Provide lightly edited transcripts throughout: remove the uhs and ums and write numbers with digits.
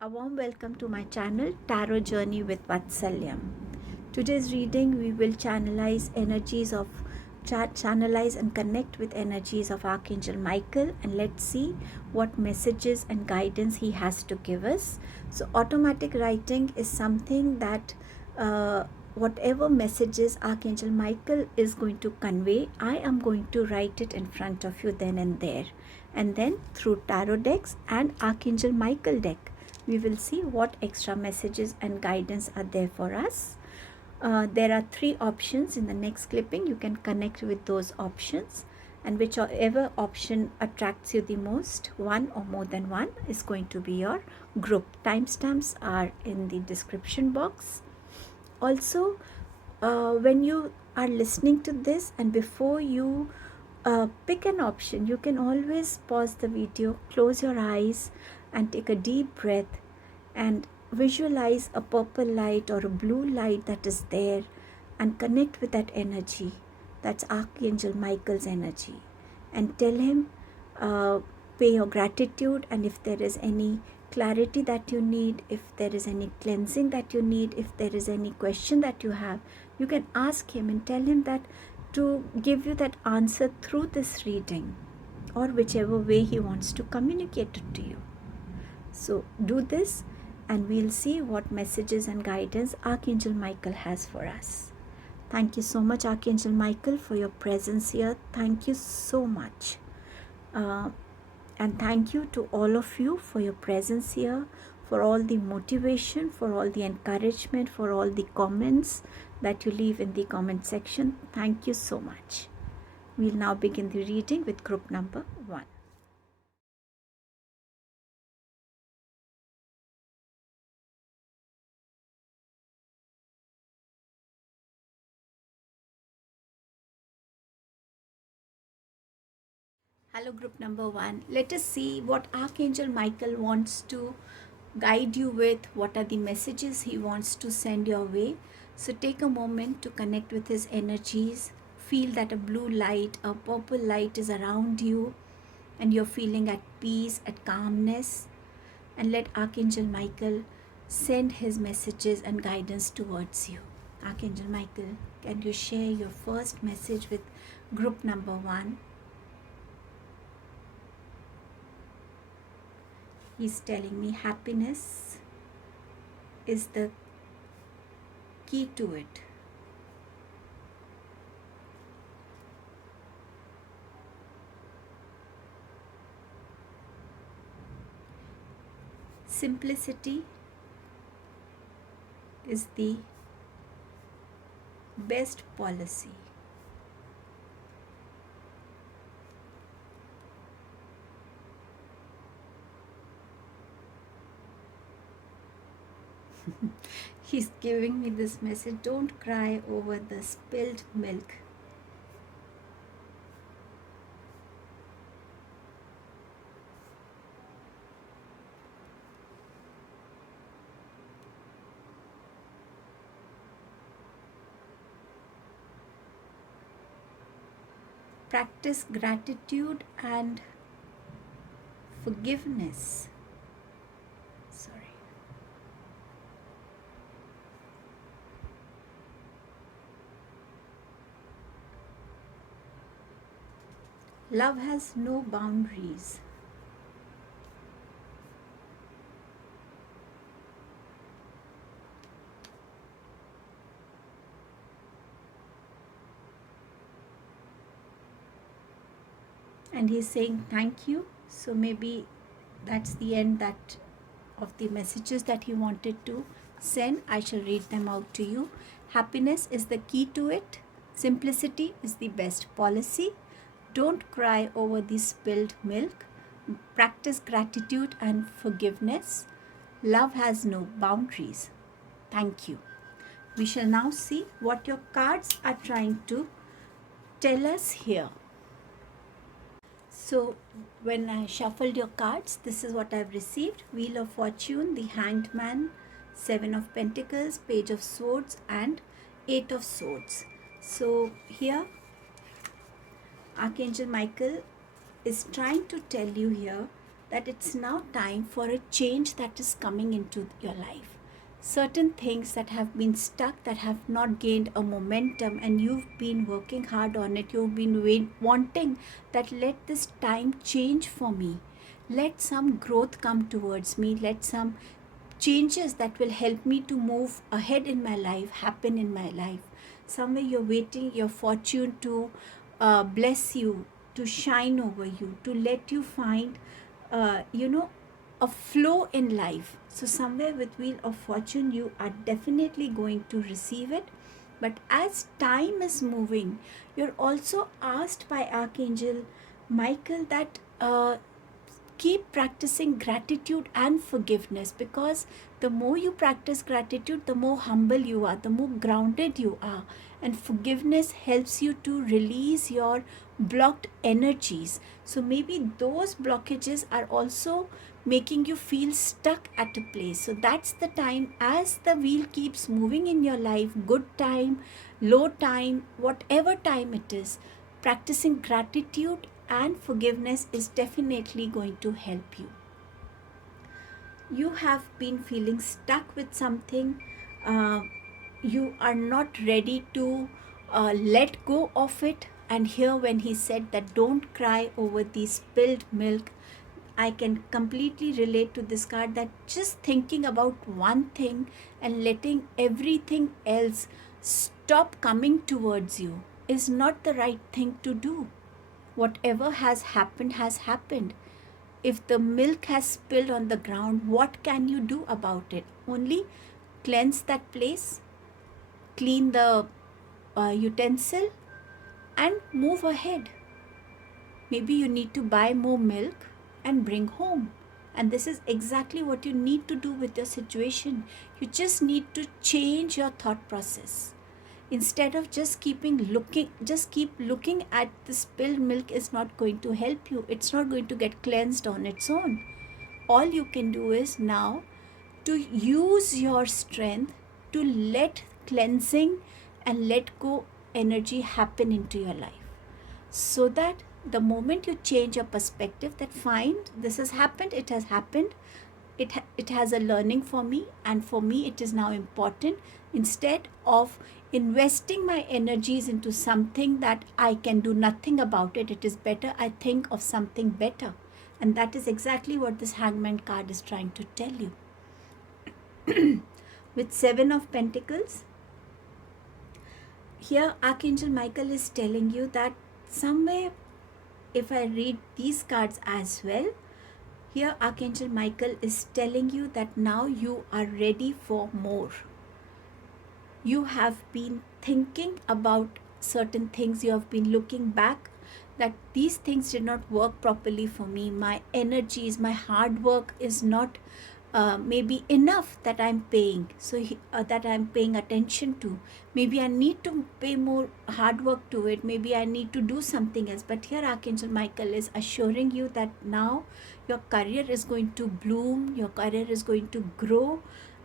A warm welcome to my channel Tarot Journey with Vatsalyam. Today's reading we will channelize and connect with energies of Archangel Michael, and let's see what messages and guidance he has to give us. So automatic writing is something that whatever messages Archangel Michael is going to convey, I am going to write it in front of you then and there. And then through tarot decks and Archangel Michael deck, we will see what extra messages and guidance are there for us. There are 3 options in the next clipping. You can connect with those options, and whichever option attracts you the most, one or more than one, is going to be your group. Timestamps are in the description box. Also, when you are listening to this and before you pick an option, you can always pause the video, close your eyes and take a deep breath and visualize a purple light or a blue light that is there and connect with that energy. That's Archangel Michael's energy, and tell him, pay your gratitude, and if there is any clarity that you need, if there is any cleansing that you need, if there is any question that you have, you can ask him and tell him that to give you that answer through this reading, or whichever way he wants to communicate it to you. So do this and we'll see what messages and guidance Archangel Michael has for us. Thank you so much, Archangel Michael, for your presence here. Thank you so much. And thank you to all of you for your presence here, for all the motivation, for all the encouragement, for all the comments that you leave in the comment section. Thank you so much. We'll now begin the reading with group number 1. Hello, group number 1. Let us see what Archangel Michael wants to guide you with. What are the messages he wants to send your way? So take a moment to connect with his energies. Feel that a blue light, a purple light is around you, and you're feeling at peace, at calmness. And let Archangel Michael send his messages and guidance towards you. Archangel Michael, can you share your first message with group number 1? He's telling me happiness is the key to it. Simplicity is the best policy. He's giving me this message: don't cry over the spilled milk. Practice gratitude and forgiveness. Love has no boundaries. And he's saying thank you. So maybe that's the end of the messages that he wanted to send. I shall read them out to you. Happiness is the key to it. Simplicity is the best policy. Don't cry over the spilled milk. Practice gratitude and forgiveness. Love has no boundaries. Thank you. We shall now see what your cards are trying to tell us here. So when I shuffled your cards, this is what I've received. Wheel of Fortune, the Hanged Man, 7 of Pentacles, Page of Swords and 8 of Swords. So here Archangel Michael is trying to tell you here that it's now time for a change that is coming into your life. Certain things that have been stuck, that have not gained a momentum, and you've been working hard on it, you've been wanting that, let this time change for me. Let some growth come towards me. Let some changes that will help me to move ahead in my life happen in my life. Somewhere you're waiting your fortune to bless you, to shine over you, to let you find, a flow in life. So somewhere with Wheel of Fortune, you are definitely going to receive it. But as time is moving, you're also asked by Archangel Michael that keep practicing gratitude and forgiveness, because the more you practice gratitude, the more humble you are, the more grounded you are. And forgiveness helps you to release your blocked energies. So maybe those blockages are also making you feel stuck at a place. So that's the time, as the wheel keeps moving in your life, good time, low time, whatever time it is, practicing gratitude and forgiveness is definitely going to help you. You have been feeling stuck with something. You are not ready to let go of it. And here, when he said that don't cry over the spilled milk, I can completely relate to this card, that just thinking about one thing and letting everything else stop coming towards you is not the right thing to do. Whatever has happened has happened. If the milk has spilled on the ground, what can you do about it? Only cleanse that place, clean the utensil, and move ahead. Maybe you need to buy more milk and bring home. And this is exactly what you need to do with your situation. You just need to change your thought process. Instead of just keep looking at the spilled milk is not going to help you. It's not going to get cleansed on its own. All you can do is now to use your strength to let cleansing and let go energy happen into your life. So that the moment you change your perspective, that fine, this has happened, it has happened, it has a learning for me, and for me it is now important. Instead of investing my energies into something that I can do nothing about it, it is better I think of something better. And that is exactly what this Hangman card is trying to tell you. With Seven of Pentacles, here Archangel Michael is telling you that somewhere, if I read these cards as well, here Archangel Michael is telling you that now you are ready for more. You have been thinking about certain things, you have been looking back that these things did not work properly for me. My energies, my hard work is not maybe enough that I'm paying, that I'm paying attention to. Maybe I need to pay more hard work to it. Maybe I need to do something else. But here Archangel Michael is assuring you that now your career is going to bloom, your career is going to grow.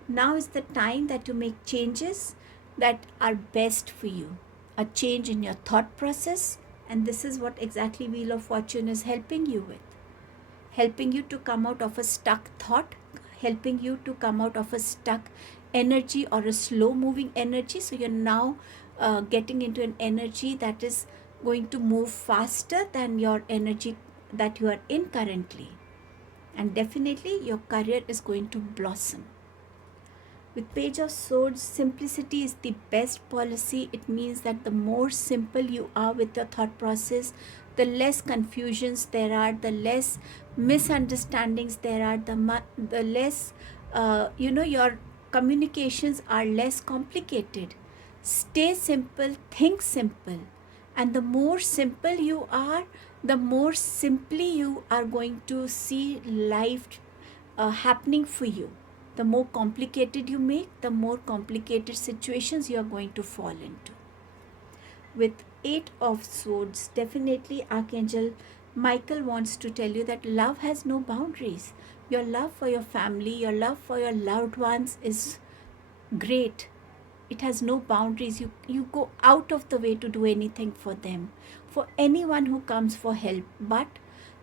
Now is the time that you make changes that are best for you. A change in your thought process. And this is what exactly Wheel of Fortune is helping you with. Helping you to come out of a stuck thought, helping you to come out of a stuck energy or a slow moving energy. So you're now getting into an energy that is going to move faster than your energy that you are in currently. And definitely your career is going to blossom. With Page of Swords, simplicity is the best policy. It means that the more simple you are with your thought process, the less confusions there are, the less misunderstandings there are, the less, your communications are less complicated. Stay simple, think simple. And the more simple you are, the more simply you are going to see life happening for you. The more complicated you make, the more complicated situations you are going to fall into. With Eight of Swords, definitely Archangel Michael wants to tell you that love has no boundaries. Your love for your family, your love for your loved ones is great. It has no boundaries. You go out of the way to do anything for them, for anyone who comes for help. But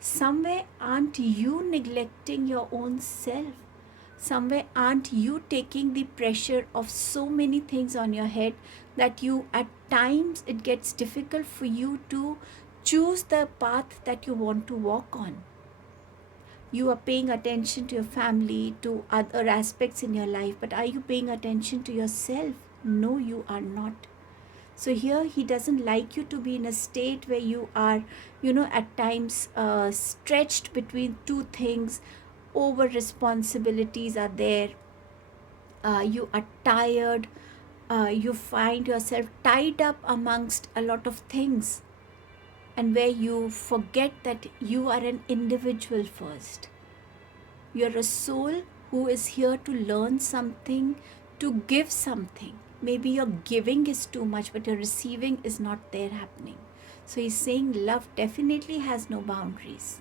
somewhere, aren't you neglecting your own self? Somewhere, aren't you taking the pressure of so many things on your head that you, at times, it gets difficult for you to choose the path that you want to walk on? You are paying attention to your family, to other aspects in your life, but are you paying attention to yourself? No, you are not. So here he doesn't like you to be in a state where you are, at times stretched between two things. Over responsibilities are there. You are tired. You find yourself tied up amongst a lot of things, and where you forget that you are an individual first. You're a soul who is here to learn something, to give something. Maybe your giving is too much, but your receiving is not there happening. So he's saying love definitely has no boundaries.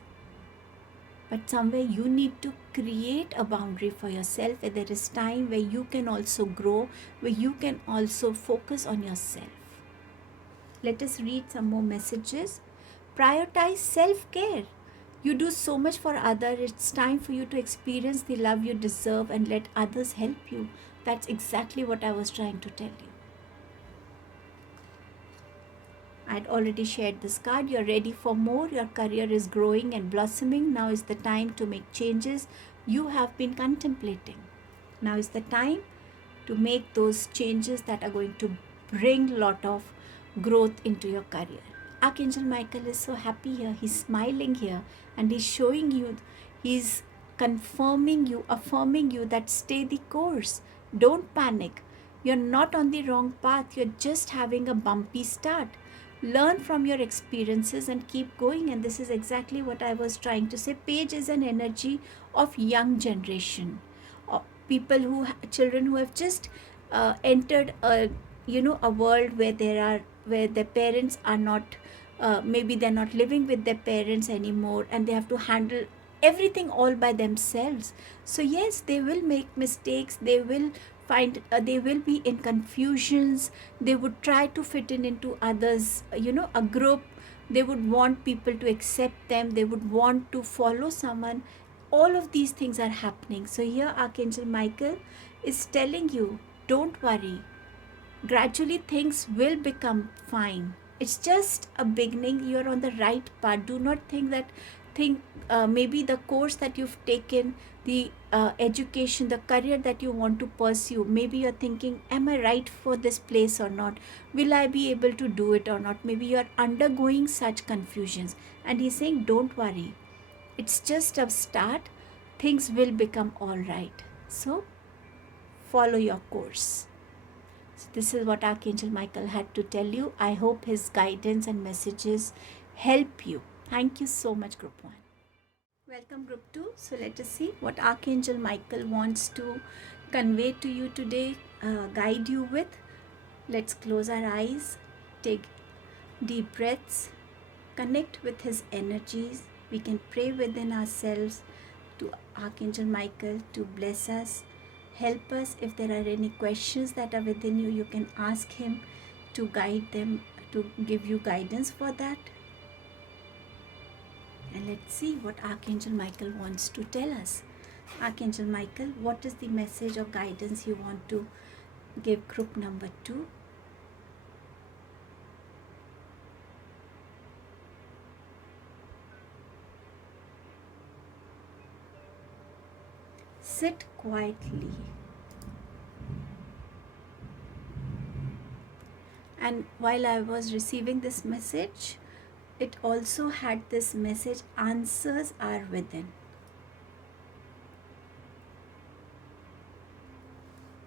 But somewhere you need to create a boundary for yourself, where there is time where you can also grow, where you can also focus on yourself. Let us read some more messages. Prioritize self-care. You do so much for others. It's time for you to experience the love you deserve and let others help you. That's exactly what I was trying to tell you. I'd already shared this card. You're ready for more. Your career is growing and blossoming. Now is the time to make changes you have been contemplating. Now is the time to make those changes that are going to bring a lot of growth into your career. Archangel Michael is so happy here. He's smiling here, and he's showing you, he's confirming you, affirming you that stay the course. Don't panic. You're not on the wrong path. You're just having a bumpy start. Learn from your experiences and keep going. And this is exactly what I was trying to say. Page is an energy of young generation, people who children who have just entered a world where their parents are not, maybe they're not living with their parents anymore, and they have to handle everything all by themselves. So yes, they will make mistakes. They will find they will be in confusions. They would try to fit in into others, a group. They would want people to accept them. They would want to follow someone. All of these things are happening. So here Archangel Michael is telling you, don't worry. Gradually things will become fine. It's just a beginning. You're on the right path. Do not think that maybe the course that you've taken, the education, the career that you want to pursue, maybe you're thinking, am I right for this place or not? Will I be able to do it or not? Maybe you're undergoing such confusions. And he's saying, don't worry. It's just a start. Things will become all right. So follow your course. So this is what Archangel Michael had to tell you. I hope his guidance and messages help you. Thank you so much, Group 1. Welcome, Group 2. So let us see what Archangel Michael wants to convey to you today, guide you with. Let's close our eyes, take deep breaths, connect with his energies. We can pray within ourselves to Archangel Michael to bless us, help us. If there are any questions that are within you, you can ask him to guide them, to give you guidance for that. And let's see what Archangel Michael wants to tell us. Archangel Michael, what is the message or guidance you want to give group number 2? Sit quietly. And while I was receiving this message, it also had this message, answers are within.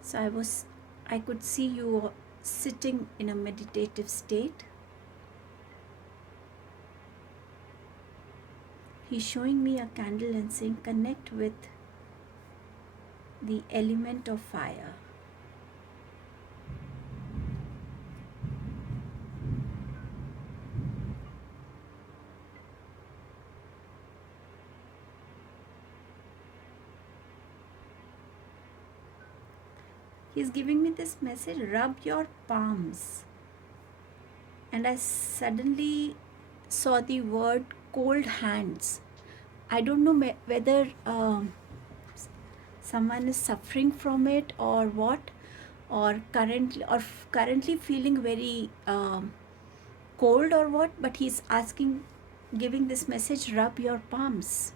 So I could see you sitting in a meditative state. He's showing me a candle and saying, connect with the element of fire. He's giving me this message, rub your palms. And I suddenly saw the word cold hands. I don't know whether someone is suffering from it or what, or currently feeling very cold or what, but he's asking, giving this message, rub your palms.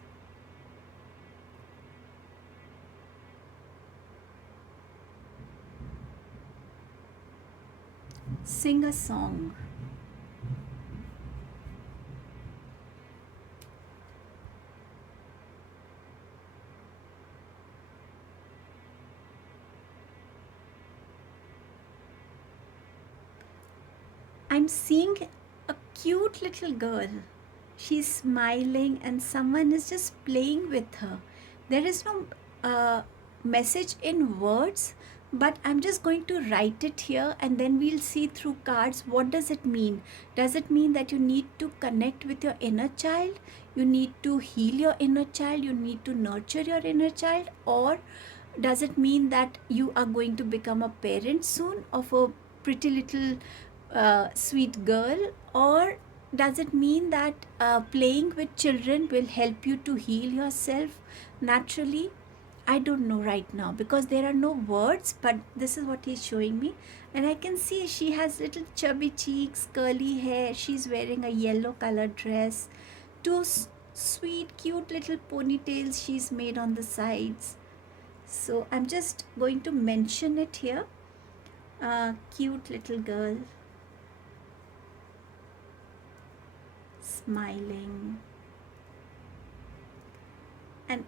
Sing a song. I'm seeing a cute little girl. She's smiling and someone is just playing with her. There is no message in words, but I'm just going to write it here and then we'll see through cards what does it mean. Does it mean that you need to connect with your inner child? You need to heal your inner child? You need to nurture your inner child? Or does it mean that you are going to become a parent soon of a pretty little sweet girl? Or does it mean that playing with children will help you to heal yourself naturally? I don't know right now because there are no words, but this is what he's showing me. And I can see she has little chubby cheeks, curly hair. She's wearing a yellow colored dress. Two sweet, cute little ponytails she's made on the sides. So I'm just going to mention it here. Cute little girl. Smiling. And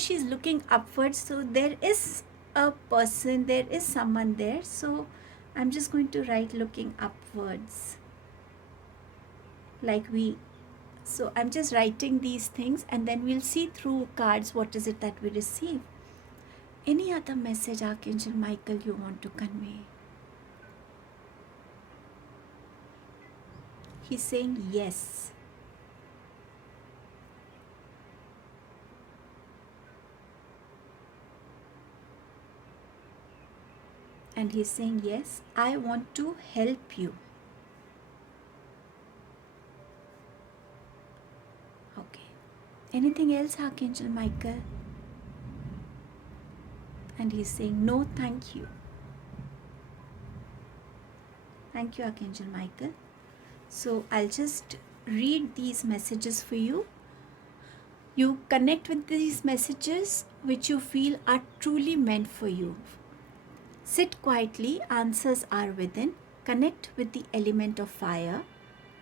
she's looking upwards, so there is a person, there is someone there. So I'm just going to write looking upwards, so I'm just writing these things and then we'll see through cards what is it that we receive. Any other message, Archangel Michael, you want to convey? He's saying yes. And he's saying, yes, I want to help you. Okay. Anything else, Archangel Michael? And he's saying, no, thank you. Thank you, Archangel Michael. So I'll just read these messages for you. You connect with these messages which you feel are truly meant for you. Sit quietly, answers are within. Connect with the element of fire.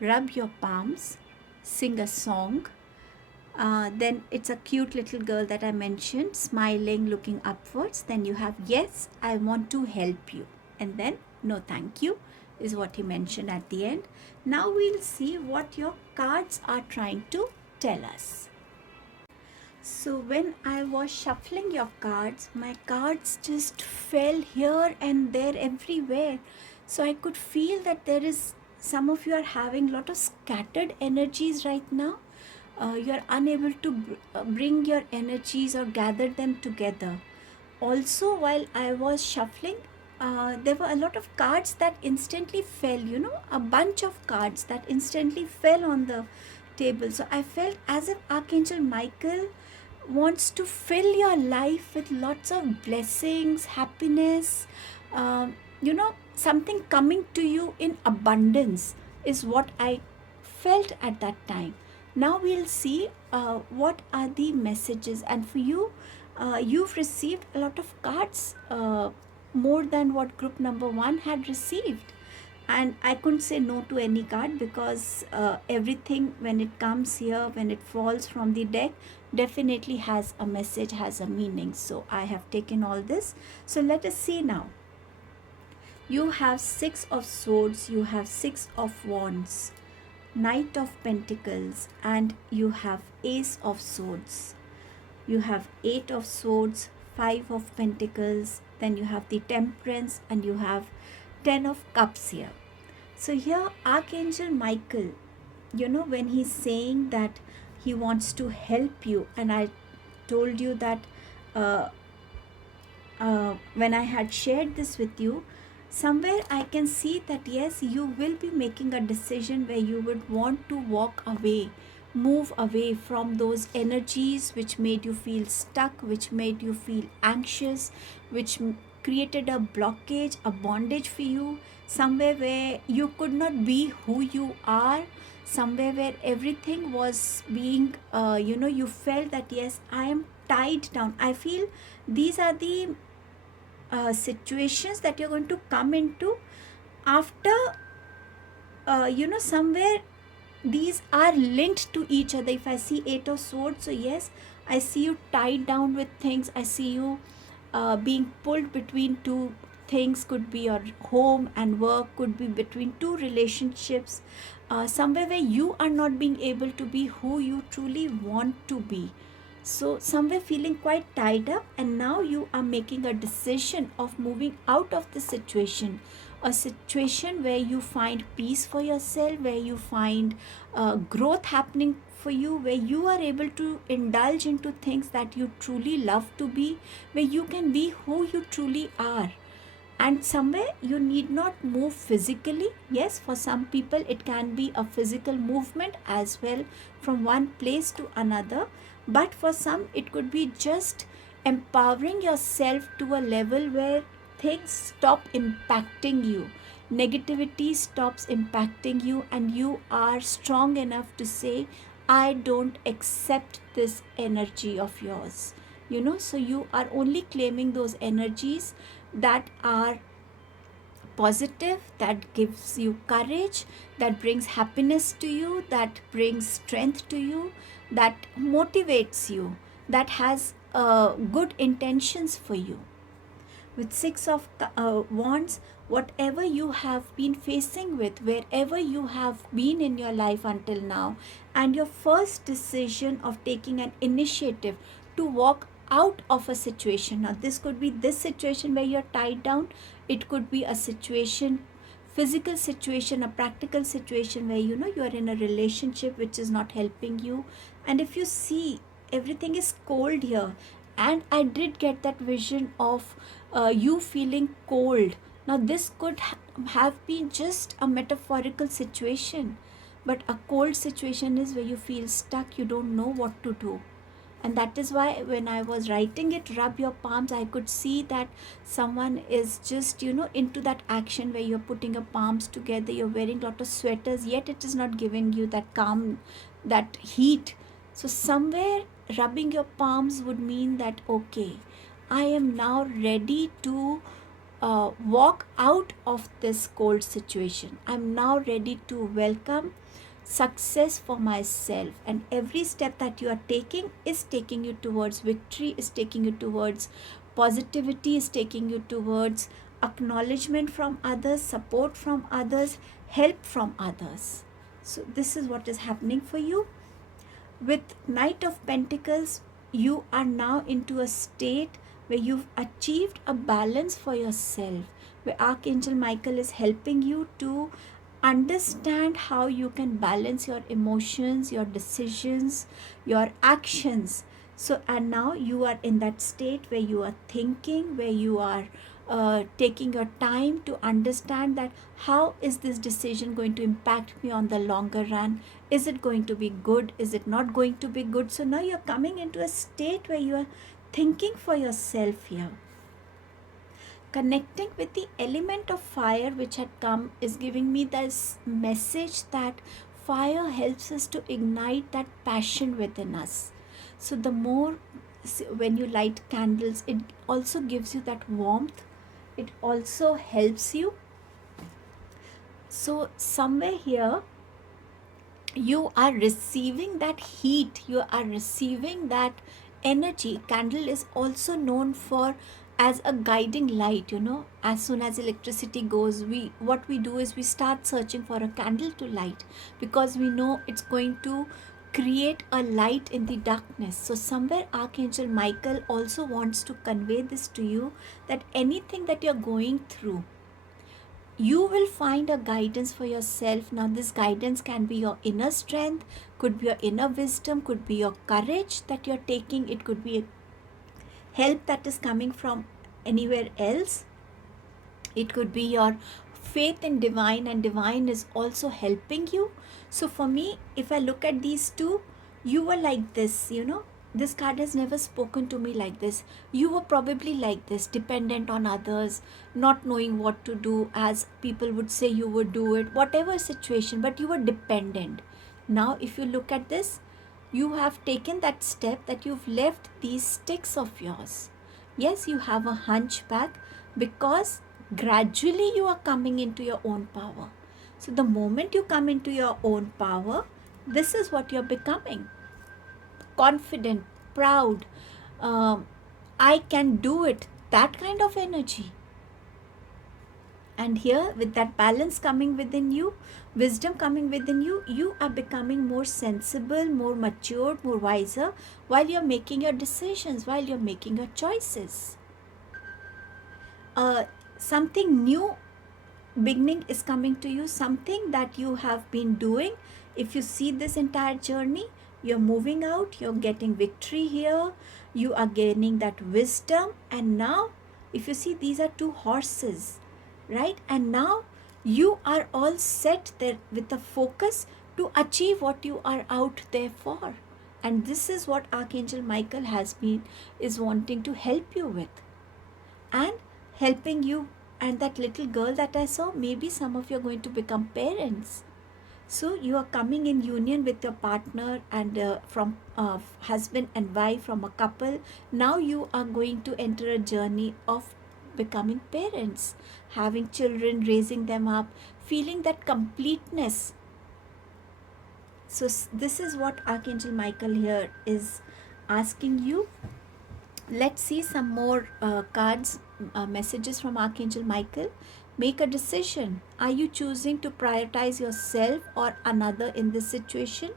Rub your palms. Sing a song. Then it's a cute little girl that I mentioned, smiling, looking upwards. Then you have, yes, I want to help you. And then, no, thank you, is what he mentioned at the end. Now we'll see what your cards are trying to tell us. So when I was shuffling your cards, my cards just fell here and there everywhere. So I could feel that there is, some of you are having a lot of scattered energies right now. You are unable to bring your energies or gather them together. Also, while I was shuffling, there were a lot of cards that instantly fell, a bunch of cards that instantly fell on the table. So I felt as if Archangel Michael wants to fill your life with lots of blessings, happiness, something coming to you in abundance is what I felt at that time. Now we'll see what are the messages, and for you, you've received a lot of cards, more than what group number 1 had received. And I couldn't say no to any card because everything, when it comes here, when it falls from the deck, definitely has a message, has a meaning. So I have taken all this. So let us see now. You have 6 of Swords, you have 6 of Wands, Knight of Pentacles, and you have Ace of Swords. You have 8 of Swords, 5 of Pentacles, then you have the Temperance, and you have 10 of Cups here. So here Archangel Michael, when he's saying that he wants to help you, and I told you that when I had shared this with you, somewhere I can see that yes, you will be making a decision where you would want to walk away, move away from those energies which made you feel stuck, which made you feel anxious, which created a blockage, a bondage for you, somewhere where you could not be who you are, somewhere where everything was being, you felt that yes, I am tied down. I feel these are the situations that you're going to come into after, somewhere these are linked to each other. If I see Eight of Swords, so yes, I see you tied down with things. I see you being pulled between two things. Could be your home and work, could be between two relationships, somewhere where you are not being able to be who you truly want to be. So somewhere feeling quite tied up, and now you are making a decision of moving out of the situation, a situation where you find peace for yourself, where you find growth happening for you, where you are able to indulge into things that you truly love to be, where you can be who you truly are. And somewhere you need not move physically. Yes, for some people it can be a physical movement as well, from one place to another, but for some it could be just empowering yourself to a level where things stop impacting you, negativity stops impacting you, and you are strong enough to say, I don't accept this energy of yours. So you are only claiming those energies that are positive, that gives you courage, that brings happiness to you, that brings strength to you, that motivates you, that has good intentions for you. With Six of Wands, whatever you have been facing with, wherever you have been in your life until now, and your first decision of taking an initiative to walk out of a situation. Now this could be this situation where you're tied down, it could be a situation, physical situation, a practical situation where you are in a relationship which is not helping you. And if you see, everything is cold here, and I did get that vision of you feeling cold. Now this could have been just a metaphorical situation, but a cold situation is where you feel stuck, you don't know what to do. And that is why when I was writing it, rub your palms, I could see that someone is just into that action where you're putting your palms together, you're wearing a lot of sweaters, yet it is not giving you that calm, that heat. So somewhere rubbing your palms would mean that okay, I am now ready to walk out of this cold situation. I'm now ready to welcome success for myself, and every step that you are taking is taking you towards victory, is taking you towards positivity, is taking you towards acknowledgement from others, support from others, help from others. So this is what is happening for you. With Knight of Pentacles, you are now into a state where you've achieved a balance for yourself, where Archangel Michael is helping you to understand how you can balance your emotions, your decisions, your actions. So, and now you are in that state where you are thinking, where you are taking your time to understand that how is this decision going to impact me on the longer run? Is it going to be good? Is it not going to be good? So now you're coming into a state where you are thinking for yourself here. Connecting with the element of fire which had come is giving me this message that fire helps us to ignite that passion within us. So the more, when you light candles, it also gives you that warmth, it also helps you. So somewhere here you are receiving that heat, you are receiving that energy. Candle is also known for as a guiding light. As soon as electricity goes, what we do is we start searching for a candle to light, because we know it's going to create a light in the darkness. So somewhere Archangel Michael also wants to convey this to you, that anything that you're going through, you will find a guidance for yourself. Now this guidance can be your inner strength, could be your inner wisdom, could be your courage that you're taking, it could be help that is coming from anywhere else. It could be your faith in divine, and divine is also helping you. So for me, if I look at these two, you were like this, this card has never spoken to me like this. You were probably like this, dependent on others, not knowing what to do, as people would say you would do it, whatever situation, but you were dependent. Now if you look at this, you have taken that step, that you've left these sticks of yours. Yes, you have a hunchback, because gradually you are coming into your own power. So the moment you come into your own power, this is what you're becoming: confident, proud, I can do it, that kind of energy. And here, with that balance coming within you, wisdom coming within you, you are becoming more sensible, more matured, more wiser, while you're making your decisions, while you're making your choices. Something new beginning is coming to you, something that you have been doing. If you see this entire journey, you're moving out, you're getting victory here, you are gaining that wisdom. And now if you see, these are two horses, right? And now you are all set there with a focus to achieve what you are out there for. And this is what Archangel Michael is wanting to help you with, and helping you. And that little girl that I saw, maybe some of you are going to become parents. So you are coming in union with your partner, and from husband and wife, from a couple. Now you are going to enter a journey of becoming parents, having children, raising them up, feeling that completeness. So this is what Archangel Michael here is asking you. Let's see some more cards, messages from Archangel Michael. Make a decision. Are you choosing to prioritize yourself or another in this situation?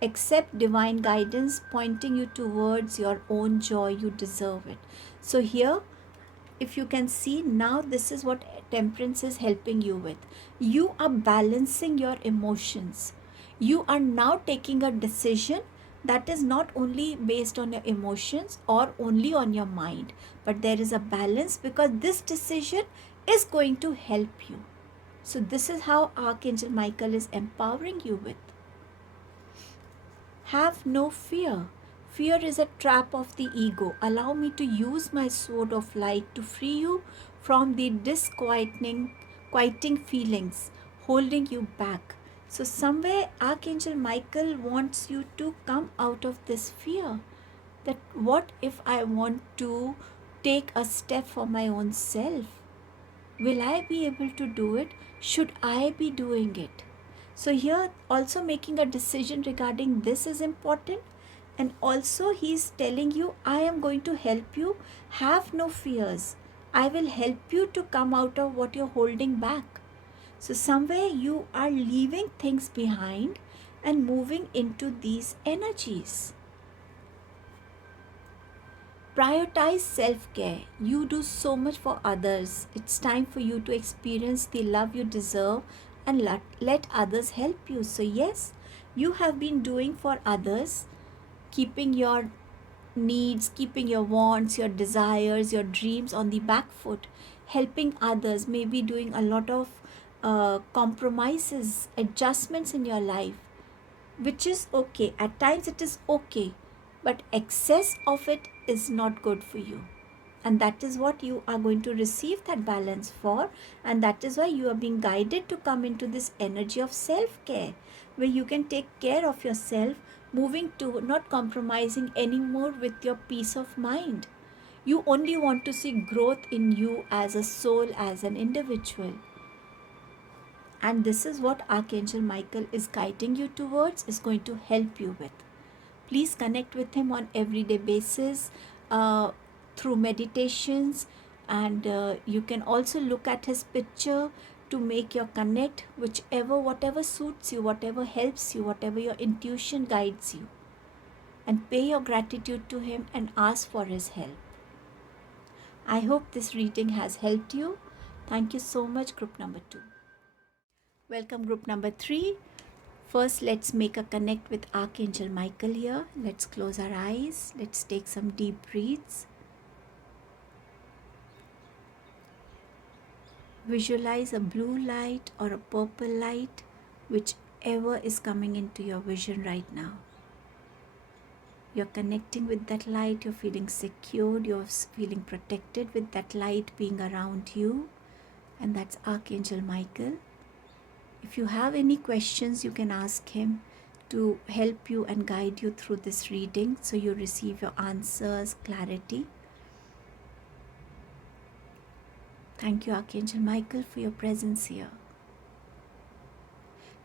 Accept divine guidance pointing you towards your own joy. You deserve it. So here, if you can see now, this is what temperance is helping you with. You are balancing your emotions. You are now taking a decision that is not only based on your emotions or only on your mind, but there is a balance, because this decision is going to help you. So this is how Archangel Michael is empowering you with. Have no fear. Fear is a trap of the ego. Allow me to use my sword of light to free you from the quieting feelings holding you back. So somewhere Archangel Michael wants you to come out of this fear, that what if I want to take a step for my own self? Will I be able to do it? Should I be doing it? So here also making a decision regarding this is important. And also he's telling you, I am going to help you. Have no fears. I will help you to come out of what you're holding back. So somewhere you are leaving things behind and moving into these energies. Prioritize self-care. You do so much for others. It's time for you to experience the love you deserve and let others help you. So yes, you have been doing for others, keeping your needs, keeping your wants, your desires, your dreams on the back foot, helping others, maybe doing a lot of compromises, adjustments in your life, which is okay. At times it is okay, but excess of it is not good for you. And that is what you are going to receive that balance for. And that is why you are being guided to come into this energy of self-care, where you can take care of yourself, moving to not compromising anymore with your peace of mind. You only want to see growth in you as a soul, as an individual. And this is what Archangel Michael is guiding you towards, is going to help you with. Please connect with him on everyday basis through meditations, and you can also look at his picture to make your connect, whatever suits you, whatever helps you, whatever your intuition guides you. And pay your gratitude to him and ask for his help. I hope this reading has helped you. Thank you so much, group number 2. Welcome, group number 3. First, let's make a connect with Archangel Michael here. Let's close our eyes. Let's take some deep breaths. Visualize a blue light or a purple light, whichever is coming into your vision right now. You're connecting with that light, you're feeling secured, you're feeling protected with that light being around you, and that's Archangel Michael. If you have any questions, you can ask him to help you and guide you through this reading so you receive your answers, clarity. Thank you, Archangel Michael, for your presence here.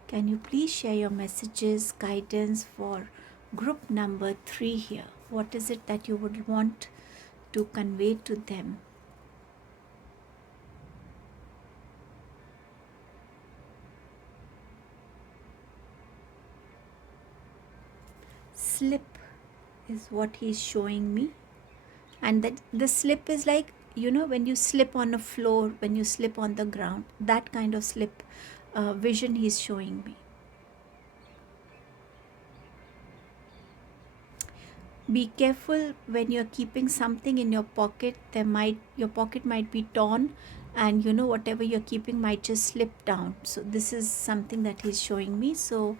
Can you please share your messages, guidance for group number 3 here? What is it that you would want to convey to them? Slip is what he's showing me, and that the slip is like, you know, when you slip on a floor, when you slip on the ground, that kind of slip vision he's showing me. Be careful when you're keeping something in your pocket. Your pocket might be torn, and you know, whatever you're keeping might just slip down. So this is something that he's showing me. So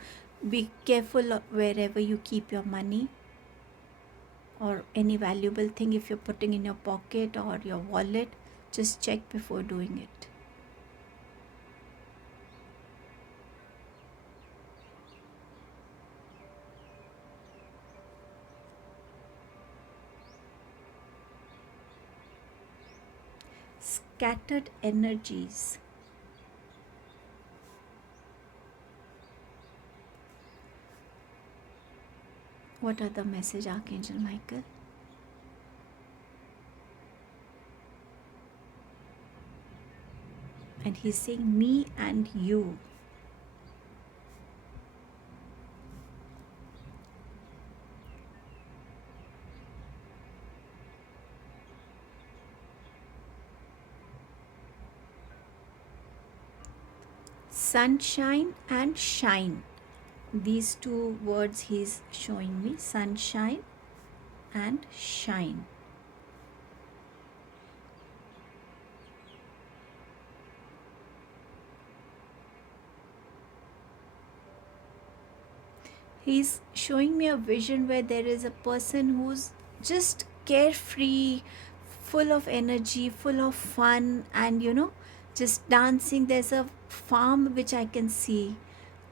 be careful wherever you keep your money or any valuable thing. If you're putting in your pocket or your wallet, just check before doing it. Scattered energies. What are the message, Archangel Michael? And he's saying me and you. Sunshine and shine. These two words he's showing me, sunshine and shine. He's showing me a vision where there is a person who's just carefree, full of energy, full of fun, and you know, just dancing. There's a farm which I can see.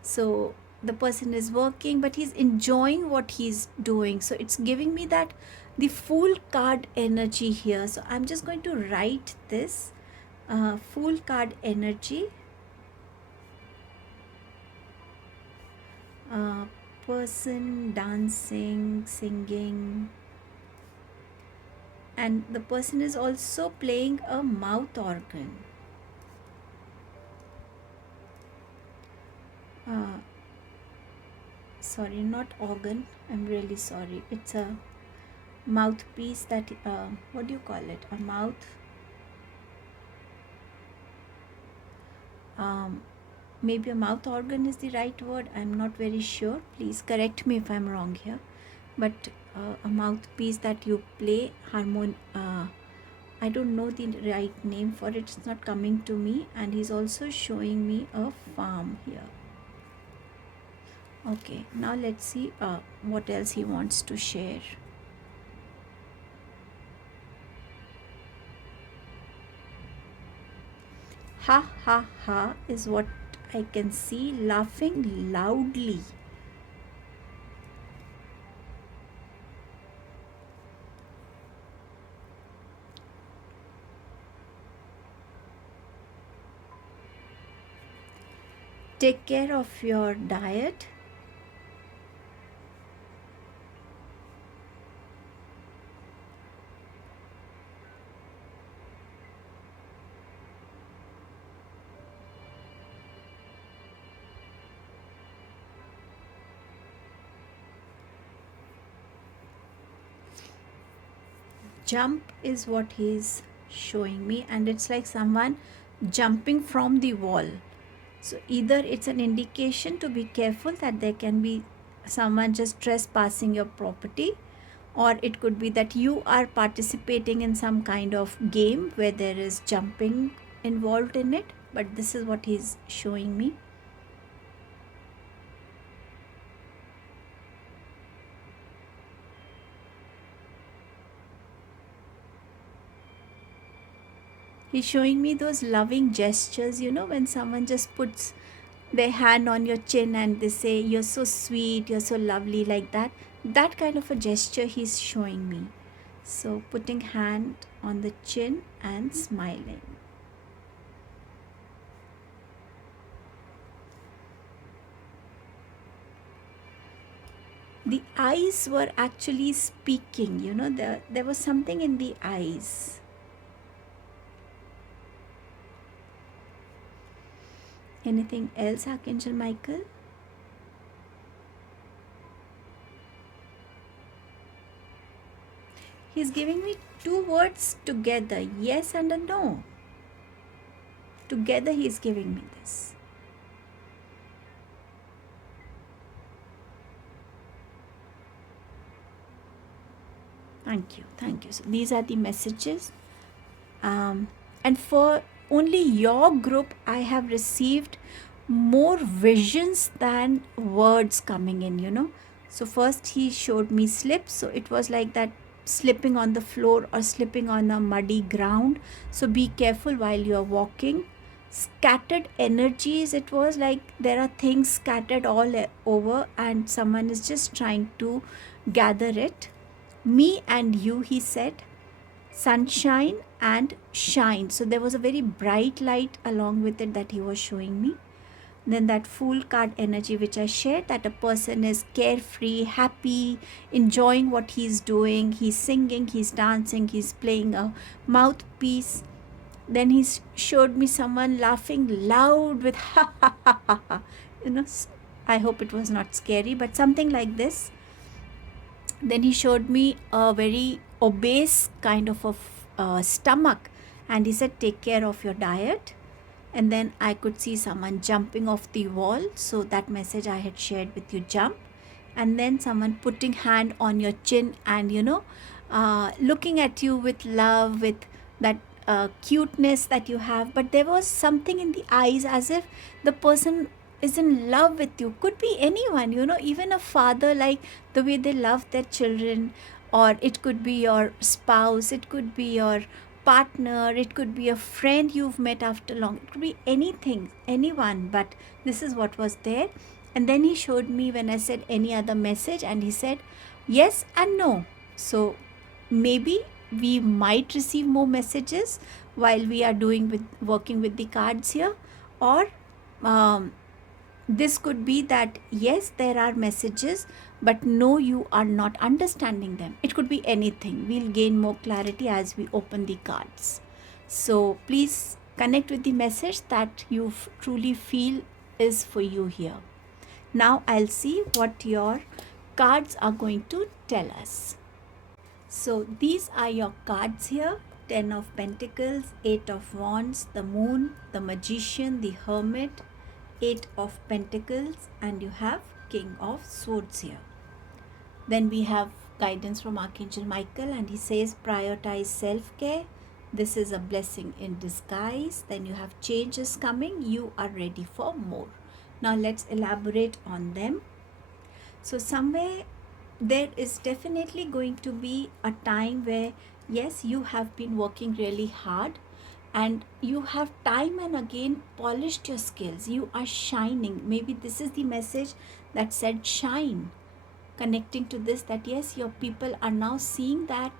So the person is working, but he's enjoying what he's doing. So it's giving me that the Fool card energy here. So I'm just going to write this Fool card energy. Person dancing, singing, and the person is also playing a mouth organ. Sorry, not organ, I'm really sorry. It's a mouthpiece that, what do you call it? A mouth, maybe a mouth organ is the right word. I'm not very sure. Please correct me if I'm wrong here. But a mouthpiece that you play I don't know the right name for it. It's not coming to me. And he's also showing me a farm here. Okay, now let's see what else he wants to share. Ha ha ha is what I can see, laughing loudly. Take care of your diet. Jump is what he's showing me, and it's like someone jumping from the wall. So either it's an indication to be careful that there can be someone just trespassing your property, or it could be that you are participating in some kind of game where there is jumping involved in it, but this is what he's showing me. He's showing me those loving gestures, you know, when someone just puts their hand on your chin and they say, "You're so sweet, you're so lovely," like that. That kind of a gesture he's showing me. So putting hand on the chin and smiling. The eyes were actually speaking, you know, there was something in the eyes. Anything else, Archangel Michael? He's giving me two words together, yes and a no. Together he's giving me this. Thank you, thank you. So these are the messages. And for only your group, I have received more visions than words coming in, you know. So first he showed me slips. So it was like that, slipping on the floor or slipping on a muddy ground. So be careful while you're walking. Scattered energies, it was like there are things scattered all over and someone is just trying to gather it. Me and you, he said. Sunshine and shine. So there was a very bright light along with it that he was showing me. Then that Fool card energy which I shared, that a person is carefree, happy, enjoying what he's doing. He's singing, he's dancing, he's playing a mouthpiece. Then he showed me someone laughing loud with ha ha ha ha ha. You know, I hope it was not scary, but something like this. Then he showed me a very obese kind of a stomach and he said, take care of your diet. And then I could see someone jumping off the wall. So that message I had shared with you, jump. And then someone putting hand on your chin and, you know, looking at you with love, with that cuteness that you have. But there was something in the eyes as if the person is in love with you. Could be anyone, you know, even a father, like the way they love their children, or it could be your spouse, it could be your partner, it could be a friend you've met after long, it could be anything, anyone, but this is what was there. And then he showed me when I said any other message and he said yes and no. So maybe we might receive more messages while we are working with the cards here, or this could be that yes, there are messages, but no, you are not understanding them. It could be anything. We'll gain more clarity as we open the cards. So please connect with the message that you truly feel is for you here. Now I'll see what your cards are going to tell us. So these are your cards here. 10 of Pentacles, 8 of Wands, the Moon, the Magician, the Hermit, 8 of Pentacles, and you have King of Swords here. Then we have guidance from Archangel Michael and he says prioritize self-care. This is a blessing in disguise. Then you have changes coming. You are ready for more. Now let's elaborate on them. So somewhere there is definitely going to be a time where yes, you have been working really hard and you have time and again polished your skills. You are shining. Maybe this is the message that said shine. Connecting to this, that yes, your people are now seeing that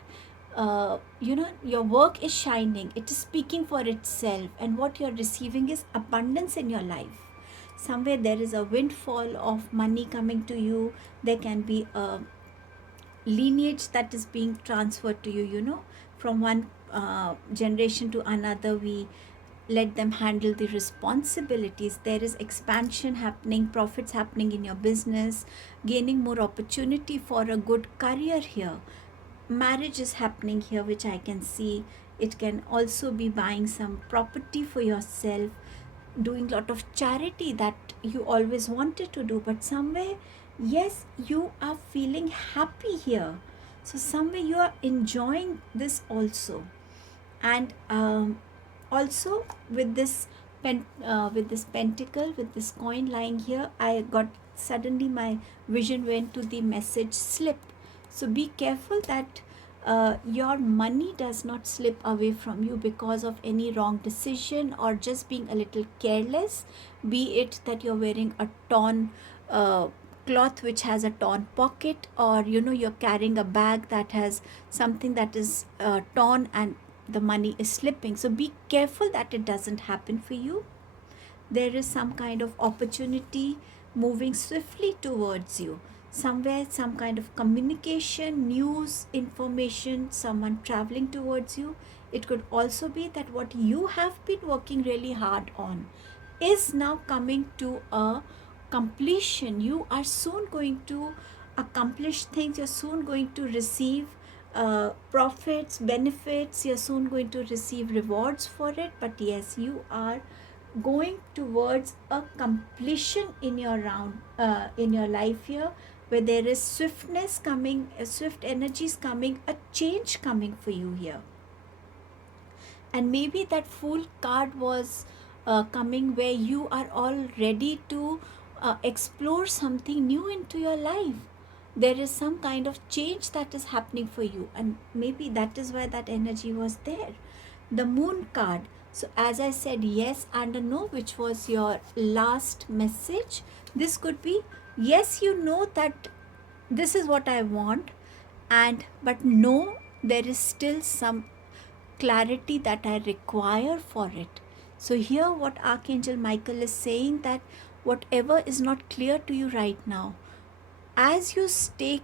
your work is shining. It is speaking for itself, and what you're receiving is abundance in your life. Somewhere there is a windfall of money coming to you. There can be a lineage that is being transferred to you, you know, from one generation to another. We let them handle the responsibilities. There is expansion happening, profits happening in your business, gaining more opportunity for a good career here. Marriage is happening here, which I can see. It can also be buying some property for yourself, doing a lot of charity that you always wanted to do, but somewhere yes, you are feeling happy here. So somewhere you are enjoying this also. And Also, with this pentacle, with this coin lying here, I got suddenly my vision went to the message slip. So be careful that your money does not slip away from you because of any wrong decision or just being a little careless. Be it that you're wearing a torn cloth which has a torn pocket, or you're carrying a bag that has something that is torn and the money is slipping. So be careful that it doesn't happen for you. There is some kind of opportunity moving swiftly towards you. Somewhere, some kind of communication, news, information, someone traveling towards you. It could also be that what you have been working really hard on is now coming to a completion. You are soon going to accomplish things. You're soon going to receive profits, benefits. You're soon going to receive rewards for it. But yes, you are going towards a completion in your in your life here, where there is swiftness coming, swift energies coming, a change coming for you here. And maybe that Fool card was coming where you are all ready to explore something new into your life. There is some kind of change that is happening for you, and maybe that is why that energy was there. The Moon card. So as I said, yes and a no, which was your last message. This could be, yes, you know that this is what I want, and but no, there is still some clarity that I require for it. So here what Archangel Michael is saying, that whatever is not clear to you right now, as you take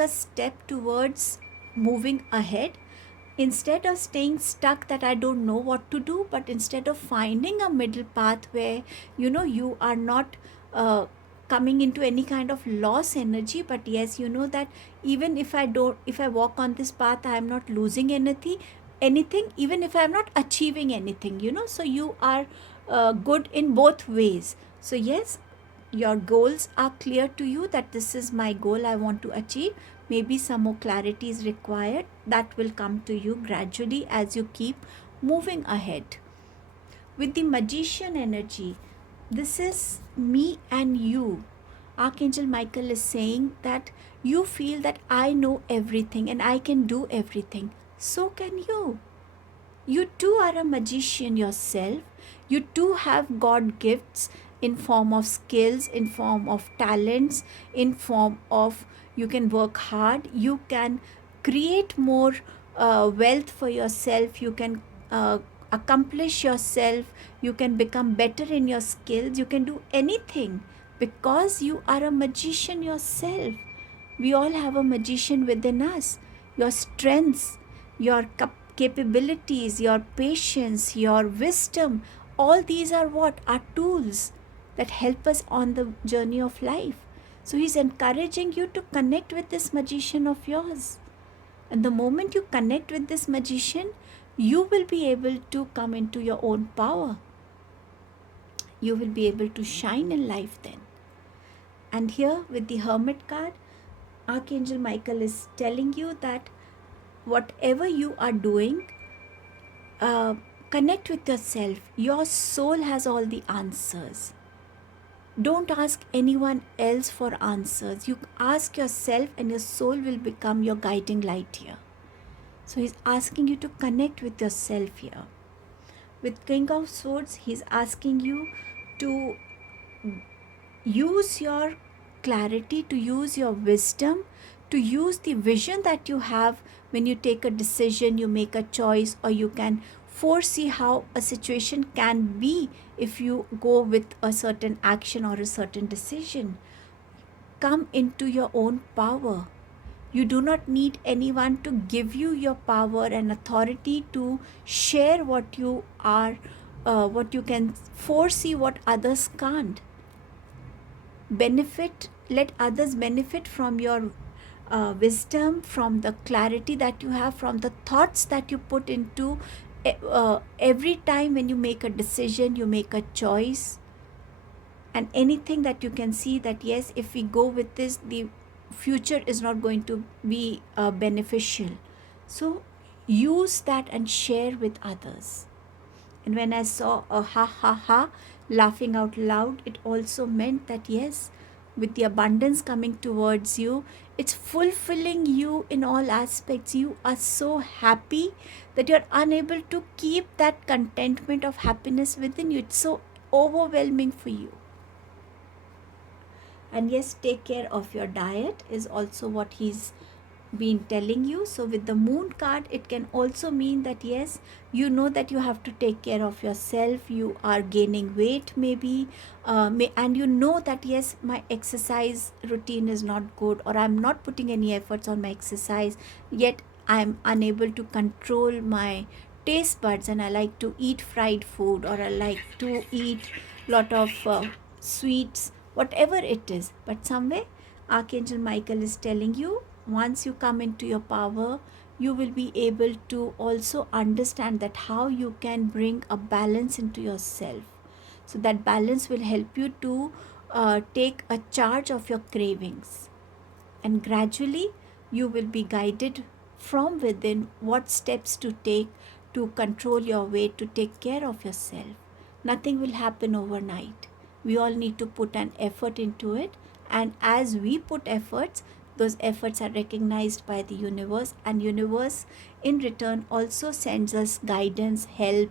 a step towards moving ahead, instead of staying stuck that I don't know what to do, but instead of finding a middle path where you are not coming into any kind of loss energy, but yes, you know that even if I walk on this path, I am not losing anything, even if I am not achieving anything, so you are good in both ways. So yes, your goals are clear to you, that this is my goal I want to achieve. Maybe some more clarity is required. That will come to you gradually as you keep moving ahead. With the Magician energy, this is me and you. Archangel Michael is saying that you feel that I know everything and I can do everything. So can you. You too are a magician yourself. You too have God gifts in form of skills, in form of talents, in form of you can work hard, you can create more wealth for yourself, you can accomplish yourself, you can become better in your skills, you can do anything because you are a magician yourself. We all have a magician within us. Your strengths, your capabilities, your patience, your wisdom, all these are what? Are tools that help us on the journey of life. So he's encouraging you to connect with this magician of yours. And the moment you connect with this magician, you will be able to come into your own power. You will be able to shine in life then. And here with the Hermit card, Archangel Michael is telling you that whatever you are doing, connect with yourself. Your soul has all the answers. Don't ask anyone else for answers. You ask yourself and your soul will become your guiding light here. So he's asking you to connect with yourself here. With King of Swords, he's asking you to use your clarity, to use your wisdom, to use the vision that you have when you take a decision, you make a choice, or you can foresee how a situation can be if you go with a certain action or a certain decision. Come into your own power. You do not need anyone to give you your power and authority to share what you are, what you can foresee, what others can't. Let others benefit from your wisdom, from the clarity that you have, from the thoughts that you put into every time when you make a decision, you make a choice, and anything that you can see that yes, if we go with this, the future is not going to be beneficial. So use that and share with others. And when I saw a ha ha ha laughing out loud, it also meant that yes, with the abundance coming towards you, it's fulfilling you in all aspects. You are so happy that you're unable to keep that contentment of happiness within you. It's so overwhelming for you. And yes, take care of your diet is also what he's been telling you. So with the moon card, it can also mean that yes, you know that you have to take care of yourself. You are gaining weight maybe, and you know that yes, my exercise routine is not good, or I'm not putting any efforts on my exercise, yet I'm unable to control my taste buds, and I like to eat fried food, or I like to eat lot of sweets, whatever it is. But somewhere Archangel Michael is telling you, once you come into your power, you will be able to also understand that how you can bring a balance into yourself. So that balance will help you to take a charge of your cravings, and gradually you will be guided from within what steps to take to control your weight, to take care of yourself. Nothing will happen overnight. We all need to put an effort into it, and as we put efforts, those efforts are recognized by the universe, and universe in return also sends us guidance, help,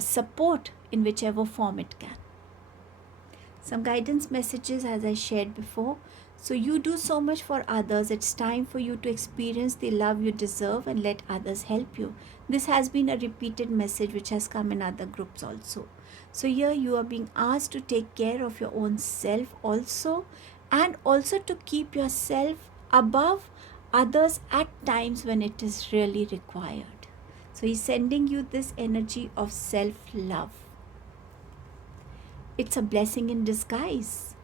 support in whichever form it can. Some guidance messages, as I shared before. So you do so much for others. It's time for you to experience the love you deserve and let others help you. This has been a repeated message which has come in other groups also. So here you are being asked to take care of your own self also, and also to keep yourself above others at times when it is really required. So he's sending you this energy of self-love. It's a blessing in disguise.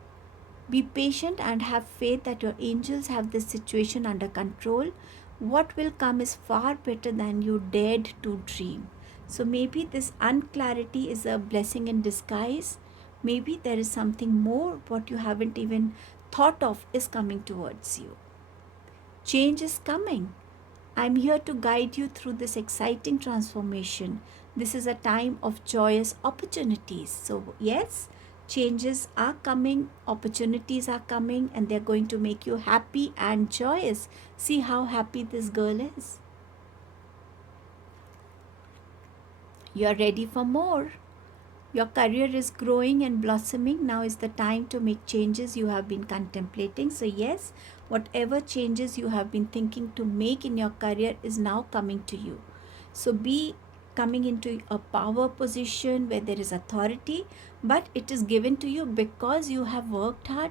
Be patient and have faith that your angels have this situation under control. What will come is far better than you dared to dream. So maybe this unclarity is a blessing in disguise. Maybe there is something more what you haven't even thought of is coming towards you. Change is coming. I'm here to guide you through this exciting transformation. This is a time of joyous opportunities. So yes, changes are coming, opportunities are coming, and they're going to make you happy and joyous. See how happy this girl is. You're ready for more. Your career is growing and blossoming. Now is the time to make changes you have been contemplating. So yes, whatever changes you have been thinking to make in your career is now coming to you. So be coming into a power position where there is authority, but it is given to you because you have worked hard,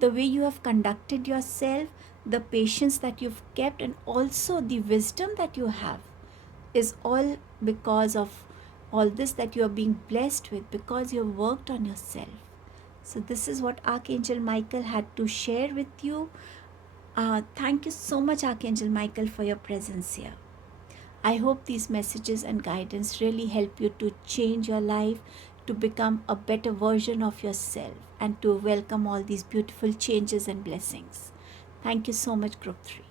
the way you have conducted yourself, the patience that you've kept, and also the wisdom that you have is all because of all this that you are being blessed with, because you have worked on yourself. So this is what Archangel Michael had to share with you. Thank you so much, Archangel Michael, for your presence here. I hope these messages and guidance really help you to change your life, to become a better version of yourself, and to welcome all these beautiful changes and blessings. Thank you so much, Group 3.